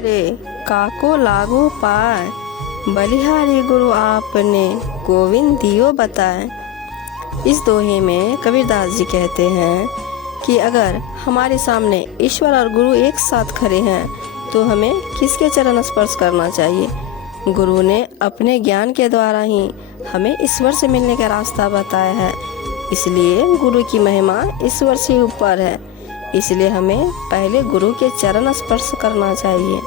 रे काको लागो पाए, बलिहारी गुरु आपने गोविंद दियो बताए। इस दोहे में कबीरदास जी कहते हैं कि अगर हमारे सामने ईश्वर और गुरु एक साथ खड़े हैं तो हमें किसके चरण स्पर्श करना चाहिए। गुरु ने अपने ज्ञान के द्वारा ही हमें ईश्वर से मिलने का रास्ता बताया है, इसलिए गुरु की महिमा ईश्वर से ऊपर है। इसलिए हमें पहले गुरु के चरण स्पर्श करना चाहिए।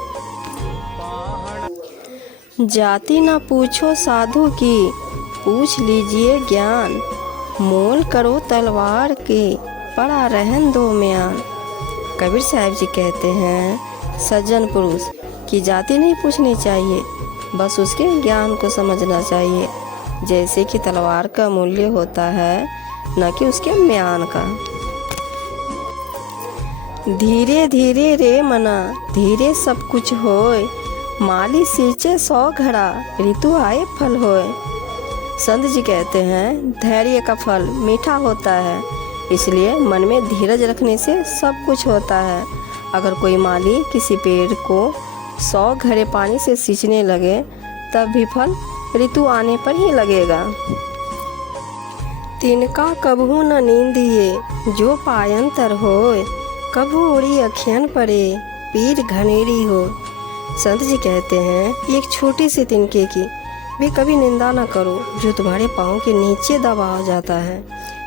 जाति न पूछो साधु की, पूछ लीजिए ज्ञान, मोल करो तलवार के, पड़ा रहन दो म्यान। कबीर साहब जी कहते हैं सज्जन पुरुष की जाति नहीं पूछनी चाहिए, बस उसके ज्ञान को समझना चाहिए, जैसे कि तलवार का मूल्य होता है न कि उसके म्यान का। धीरे धीरे रे मना, धीरे सब कुछ होए, माली सींचे 100 घड़ा, ऋतु आए फल होए। संत जी कहते हैं धैर्य का फल मीठा होता है, इसलिए मन में धीरज रखने से सब कुछ होता है। अगर कोई माली किसी पेड़ को 100 घड़े पानी से सींचने लगे तब भी फल ऋतु आने पर ही लगेगा। तिनका कभू न नींदिए, जो पायंतर होए, कभू उड़ी अखियन पड़े, पीर घनेरी हो। संत जी कहते हैं एक छोटी सी तिनके की भी कभी निंदा न करो, जो तुम्हारे पाँव के नीचे दबा हो जाता है।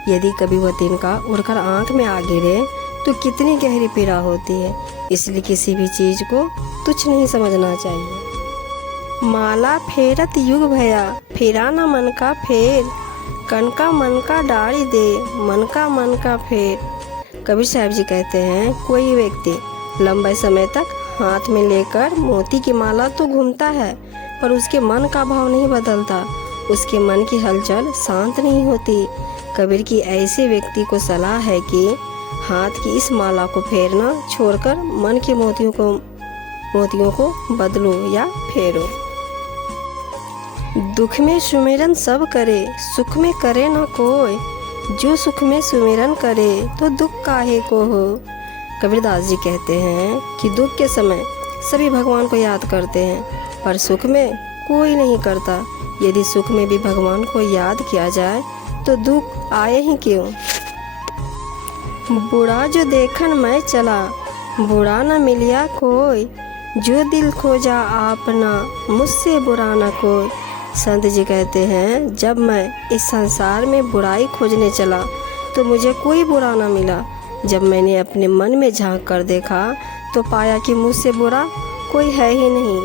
यदि कभी वह तिनका उड़कर आँख में आ गिरे तो कितनी गहरी पीड़ा होती है। इसलिए किसी भी चीज़ को तुच्छ नहीं समझना चाहिए। माला फेरत युग भया, फेरा न मन का फेर, कनका मन का डाड़ी दे, मन का फेर। कबीर साहब जी कहते हैं कोई व्यक्ति लंबे समय तक हाथ में लेकर मोती की माला तो घूमता है, पर उसके मन का भाव नहीं बदलता, उसके मन की हलचल शांत नहीं होती। कबीर की ऐसे व्यक्ति को सलाह है कि हाथ की इस माला को फेरना छोड़कर मन के मोतियों को बदलो या फेरो। दुख में सुमिरन सब करे, सुख में करे न कोई, जो सुख में सुमिरन करे तो दुख काहे को हो। कबीरदास जी कहते हैं कि दुख के समय सभी भगवान को याद करते हैं, पर सुख में कोई नहीं करता। यदि सुख में भी भगवान को याद किया जाए तो दुख आए ही क्यों। बुरा जो देखन मैं चला, बुरा न मिलिया कोई, जो दिल खोजा आपना, मुझसे बुरा न कोई। संत जी कहते हैं जब मैं इस संसार में बुराई खोजने चला तो मुझे कोई बुरा ना मिला। जब मैंने अपने मन में झांक कर देखा तो पाया कि मुझसे बुरा कोई है ही नहीं।